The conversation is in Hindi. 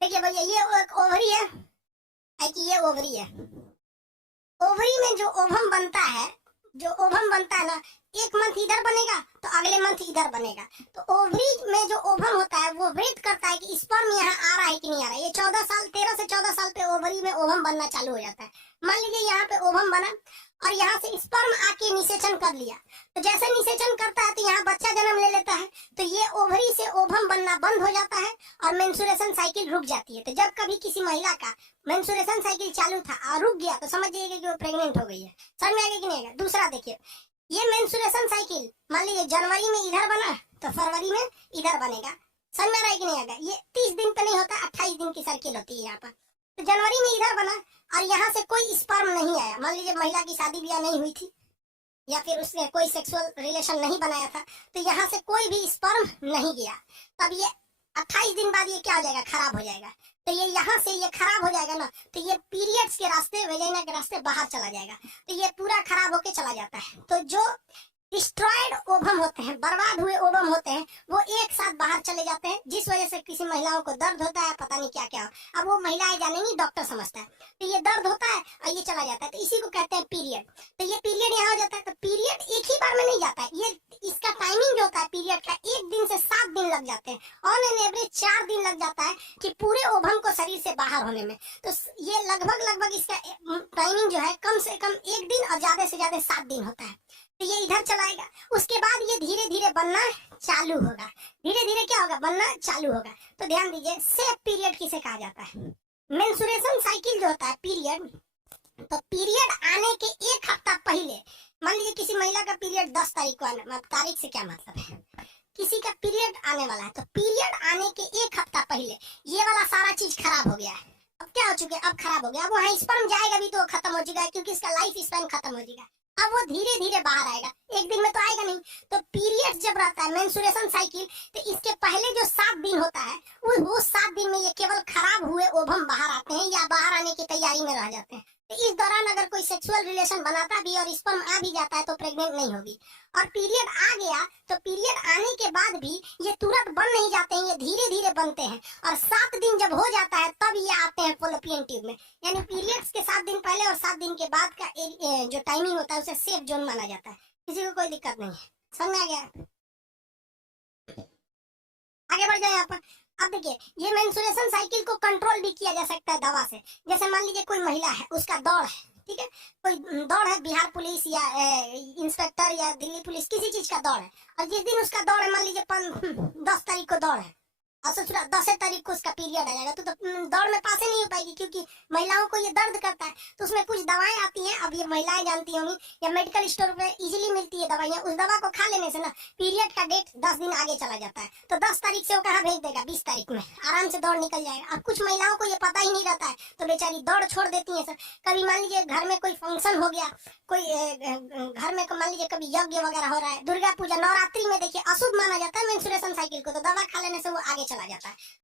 देखिए भैया, ये एक ओवरी है, कि ये ओवरी है। ओवरी में जो ओवम बनता है, जो ओवम बनता है ना, एक मंथ इधर बनेगा तो अगले मंथ इधर बनेगा। तो ओवरी में जो ओवम होता है वो वेट करता है कि स्पर्म यहाँ आ रहा है कि नहीं आ रहा है। ये 14 साल, 13 से 14 साल पे ओवरी में ओवम बनना चालू हो जाता है। मान लीजिए यहाँ पे ओवम बना और यहाँ से स्पर्म आके निषेचन कर लिया, तो जैसे निषेचन करता है तो यहाँ बच्चा जन्म ले लेता है, तो ये ओवरी से ओवम बनना बंद हो जाता है और मेंस्ट्रुएशन साइकिल रुक जाती है। तो जब कभी किसी महिला का मेंस्ट्रुएशन साइकिल चालू था और रुक गया तो समझ जाइएगा कि वो प्रेग्नेंट हो गई है। समझ में आएगा कि नहीं आएगा? दूसरा देखिए, ये मेंस्ट्रुएशन साइकिल मान लीजिए जनवरी में इधर बना तो फरवरी में इधर बनेगा। समझ में आ रहा है कि नहीं आएगा? ये 30 दिन पे नहीं होता, 28 दिन की सर्किल होती है यहाँ पर। तो जनवरी में इधर बना और यहाँ से कोई स्पर्म नहीं आया। मान लीजिए महिला की शादी ब्याह नहीं हुई थी या फिर उसने कोई सेक्सुअल रिलेशन नहीं बनाया था, तो यहाँ से कोई भी स्पर्म नहीं गया। तब ये 28 दिन बाद ये क्या हो जाएगा? खराब हो जाएगा। तो ये यहाँ से ये खराब हो जाएगा ना, तो ये पीरियड्स के रास्ते, वेजाइना के रास्ते बाहर चला जाएगा, तो ये पूरा खराब होके चला जाता है। तो जो डिस्ट्रॉयड ओवम होते हैं, बर्बाद हुए ओवम होते हैं, वो एक साथ बाहर चले जाते हैं, जिस वजह से किसी महिलाओं को दर्द होता है, पता नहीं क्या क्या। अब वो महिलाएं जानेंगी, डॉक्टर समझता है। तो ये दर्द होता है और ये चला जाता है, तो इसी को कहते हैं पीरियड। तो ये पीरियड यहाँ हो जाता है। तो पीरियड एक ही बार में नहीं जाता है, ये इसका टाइमिंग जो होता है पीरियड का, 1 दिन से 7 दिन लग जाते हैं। ऑन एन एवरेज 4 दिन लग जाता है कि पूरे ओवम को शरीर से बाहर होने में। तो ये लगभग इसका टाइमिंग जो है कम से कम 1 दिन और ज्यादा से ज्यादा 7 दिन होता है। तो ये इधर चलाएगा, उसके बाद ये धीरे धीरे बनना चालू होगा। धीरे धीरे क्या होगा? बनना चालू होगा। तो ध्यान दीजिए, सेफ पीरियड किसे कहा जाता है? मेंस्ट्रुएशन साइकिल जो होता है पीरियड, तो पीरियड आने के 1 हफ्ता पहले, मान लीजिए किसी महिला का पीरियड 10 तारीख को आना, तारीख से क्या मतलब है, किसी का पीरियड आने वाला है, तो पीरियड आने के 1 हफ्ता पहले ये वाला सारा चीज खराब हो गया है। अब क्या हो चुके हैं? अब खराब हो गया। अब वहाँ स्पर्म जाएगा भी तो खत्म हो जाएगा, क्योंकि इसका लाइफ स्पैन खत्म हो जाएगा। अब वो धीरे धीरे बाहर आएगा, 1 दिन में तो आएगा नहीं। तो पीरियड जब रहता है, मेंस्ट्रुएशन साइकिल, तो इसके पहले जो 7 दिन होता है, वो 7 दिन में ये केवल खराब हुए ओवम बाहर आते हैं या बाहर आने की तैयारी में रह जाते हैं। तो इस दौरान अगर कोई सेक्सुअल रिलेशन बनाता भी और स्पर्म आ भी जाता है तो प्रेग्नेंट नहीं होगी। और पीरियड आ गया तो पीरियड आने के बाद भी ये तुरंत बन नहीं जाते हैं, ये धीरे धीरे बनते हैं। और 7 दिन जब हो जाता है तब ये आते हैं फॉलोपियन ट्यूब में। यानी पीरियड्स के 7 दिन पहले और 7 दिन के बाद का जो टाइमिंग होता है उसे सेफ जोन माना जाता है। किसी को कोई दिक्कत नहीं है। समझ में आ गया? आगे बढ़ जाए यहाँ पर। अब देखिए, ये मेंस्ट्रुएशन साइकिल को कंट्रोल भी किया जा सकता है दवा से। जैसे मान लीजिए कोई महिला है, उसका दौड़ है, ठीक है, कोई दौड़ है, बिहार पुलिस या इंस्पेक्टर या दिल्ली पुलिस, किसी चीज का दौड़ है, और जिस दिन उसका दौड़ है, मान लीजिए 10 तारीख को दौड़ है और ससुरा 10 तारीख को उसका पीरियड आ जाएगा, तो दौड़ में पास ही नहीं हो पाएगी, क्योंकि महिलाओं को ये दर्द करता है। तो उसमें कुछ दवाएं आती हैं, अब ये महिलाएं जानती होंगी, या मेडिकल स्टोर पे इजीली मिलती है दवाइयाँ। उस दवा को खा लेने से ना पीरियड का डेट 10 दिन आगे चला जाता है। तो 10 तारीख से वो कहाँ भेज देगा? 20 तारीख में आराम से दौड़ निकल जाएगा। अब कुछ महिलाओं को ये पता ही नहीं रहता है, तो बेचारी दौड़ छोड़ देती है। सर कभी मान लीजिए घर में कोई फंक्शन हो गया, कोई घर में मान लीजिए कभी यज्ञ वगैरह हो रहा है, दुर्गा पूजा, नवरात्रि में देखिए अशुभ माना जाता है मेंस्ट्रुएशन साइकिल को, तो दवा खा लेने से वो आगे चला जाता है।